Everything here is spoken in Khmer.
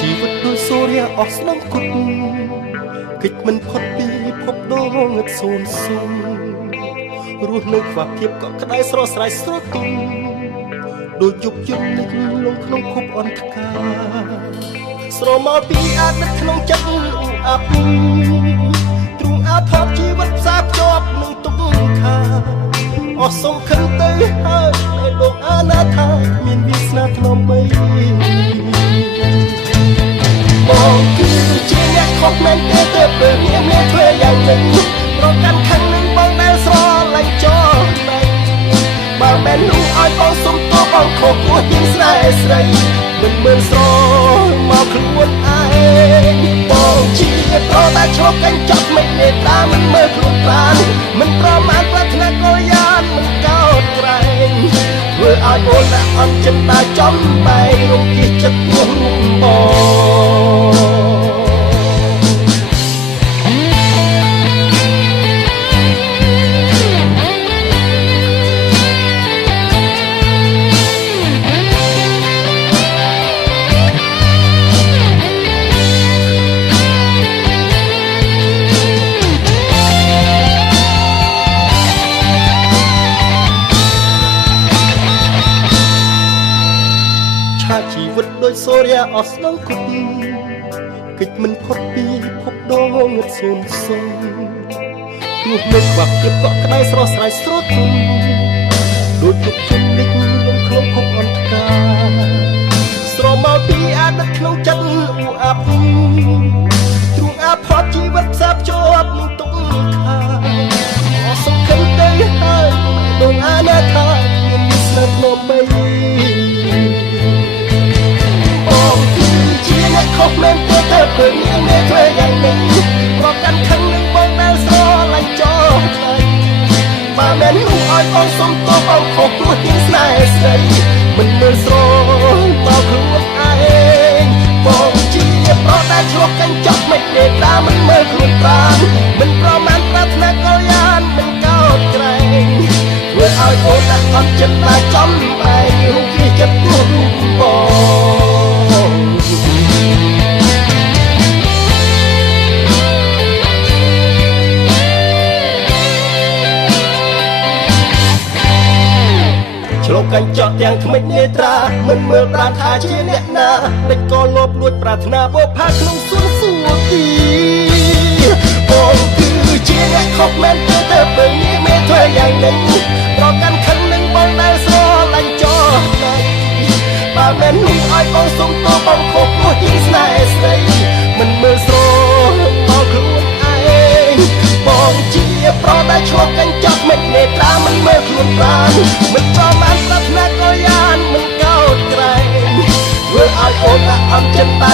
ជីវិតដូចសូរ្យអស់ស្នងគុតគិតមិនផុតពីភពដងងឹតសូនសូនរស់នៅខ្វះភាពកក់ក្ដៅស្រស់ស្រាយស្រទន់ដូចយុគយន្តនេះលងក្នុងភពអន្តការស្រមោលពីអាណិតក្នុងចិត្តអ៊ូអាប់ទ្រង់អាថប់ជីវិតផ្សារភ្ជាប់នឹងទុក្ខខាអស់សង្ឃឹមទៅហើយដែលលោកអាណាថាមានវាសនាធ្នមបីបងគឺជាអ្នកខុសមែនទេទើបលើមានធ្វើយ៉ាងនេះប្រកាន់ខឹងនឹងបងដែលស្រឡាញ់ចោលណៃបើមែននោះឲ្យបងសុំទោសបងខុសព្រោះជាងស្នេហ៍ស្រីមិនមើលស្រមកខ្លួនឯងបងជាប្រតែឆ្លប់កញ្ចក់មិនមេត្តាមិនមើលខ្លួនប្រាណមិនប្រមាថប្រាថ្នាកលយានមិនកោតក្រែងធ្វើឲ្យអូនដាក់អន់ចិត្តតែចំបែងរំខានចិត្តខ្ញុំបងជីវិតដូចសូរ្យអស់ស្នងគុតគិតមិនផុតពីភពដងងឹតសូនសូនរស់នៅខ្វះភាពកក់ក្ដៅស្រស់ស្រាយស្រទន់ដូចយុគយន្តនេះលងក្នុងភពអន្តការស្រមោលពីអាណិតក្នុងចិត្តអ៊ូអាប់ទ្រង់អាផតជីវិតផ្សារភ្ជាប់នឹងទុក្ខខាអស់សង្ឃឹមទៅហើយលោកអាណាថាមានវាសនាធ្នមបីខុសមែនទេទើបឃើញមានធ្វើយ៉ាងនេះប្រកាន់ខឹងនឹងបងដែលស្រឡាញ់ចោលដៃបើមែននោះឲ្យបងសុំទោសបងខុសព្រោះជាងស្នេហ៍ស្រីមិនមើលស្រមកខ្លួនឯងបងជាប្រតែឆ្លប់កញ្ចក់មិនមេត្តាមិនមើលខ្លួនប្រាណមិនប្រមាថប្រាថ្នាកលយានមិនកោតក្រែងធ្វើឲ្យអូនដាក់អន់ចិត្តតែចំបែងរូបគេចិត្តខ្លួនបងឆ្លងកញ្ចក់ទាំងថ្មិចនេត្រាមិនមើលប្រាណថាជាអ្នកណាតែក៏លោភលួចប្រាថ្នាបបផាក្នុងសួនសួទីបងគឺជាអ្នកខុសមែនទេទើបពេលនេះមានធ្វើយ៉ាងនេះប្រកាន់ខឹងនឹងបងដែលស្រឡាញ់ចោលដៃបើមែននោះឲ្យបងសុំទោសបងខុសព្រោះជាងស្នេហ៍ស្រីមិនមើលស្រមកខ្លួនឯងបងជាប្រតែឆ្លប់កញ្ចក់មិននេត្រាមិនមើលខ្លួនប្រាណមិនប្រមាថប្រាថ្នាកលយានមិនកោតក្រែងធ្វើឲ្យអូនដាក់អន់ចិត្តតែ